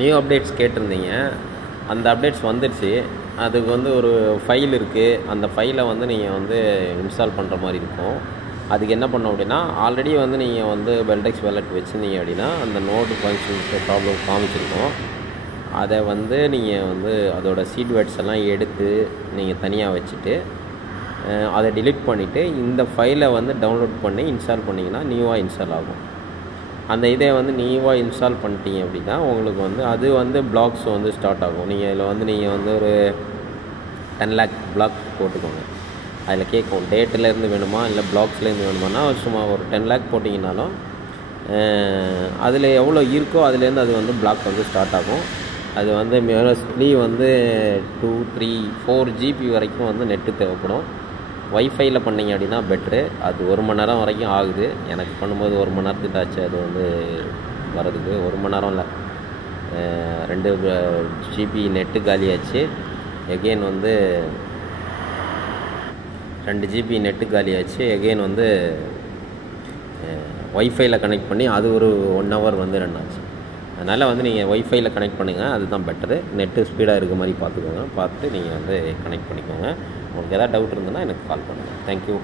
New updates கேட்டிருந்தீங்க. அந்த updates வந்துடுச்சு. அதுக்கு வந்து ஒரு ஃபைல் இருக்குது. அந்த ஃபைலை வந்து நீங்கள் வந்து இன்ஸ்டால் பண்ணுற மாதிரி இருக்கும். அதுக்கு என்ன பண்ணணும் அப்படின்னா, ஆல்ரெடி வந்து நீங்கள் வந்து பெல்டெக்ஸ் வேலட் வச்சுருந்தீங்க அப்படின்னா, அந்த நோடு ஃபங்க்ஷன்ஸ் ப்ராப்ளம் காமிச்சிருக்கும். அதை வந்து நீங்கள் வந்து அதோட சீட் வேர்ட்ஸ் எல்லாம் எடுத்து நீங்கள் தனியாக வச்சுட்டு, அதை டிலீட் பண்ணிவிட்டு இந்த ஃபைலை வந்து டவுன்லோட் பண்ணி இன்ஸ்டால் பண்ணிங்கன்னா நியூவாக இன்ஸ்டால் ஆகும். அந்த இதை வந்து நியூவாக இன்ஸ்டால் பண்ணிட்டீங்க அப்படின்னா உங்களுக்கு வந்து அது வந்து பிளாக்ஸ் வந்து ஸ்டார்ட் ஆகும். இதில் வந்து நீங்கள் வந்து ஒரு 10 lakh பிளாக் போட்டுக்கோங்க. அதில் கேட்கும் டேட்டிலேருந்து வேணுமா இல்லை பிளாக்ஸ்லேருந்து வேணுமானா சும்மா ஒரு 10 lakh போட்டிங்கனாலும் அதில் எவ்வளோ இருக்கோ அதுலேருந்து அது வந்து பிளாக் வந்து ஸ்டார்ட் ஆகும். அது வந்து மோஸ்ட்லி வந்து 2, 3, 4 GB வரைக்கும் வந்து நெட்டு தேவைப்படும். வைஃபையில் பண்ணிங்க அப்படின்னா பெட்ரு. அது 1 மணி நேரம் வரைக்கும் ஆகுது. எனக்கு பண்ணும்போது 1 மணி நேரத்துக்கு ஆச்சு அது வந்து வரதுக்கு. 1 மணி நேரம் இல்லை, 2 GB நெட்டு காலியாச்சு. எகெயின் வந்து 2 GB நெட்டு காலியாச்சு. எகெயின் வந்து வைஃபையில் கனெக்ட் பண்ணி அது ஒரு 1 hour வந்து ரன் ஆச்சு. அதனால் வந்து நீங்கள் வைஃபையில் கனெக்ட் பண்ணுங்கள், அதுதான் பெட்டரு. நெட்டு ஸ்பீடாக இருக்க மாதிரி பார்த்துக்கோங்க. பார்த்து நீங்கள் வந்து கனெக்ட் பண்ணிக்கோங்க. உங்களுக்கு எதாவது டவுட் இருந்ததுன்னா எனக்கு கால் பண்ணுங்கள். தேங்க்யூ.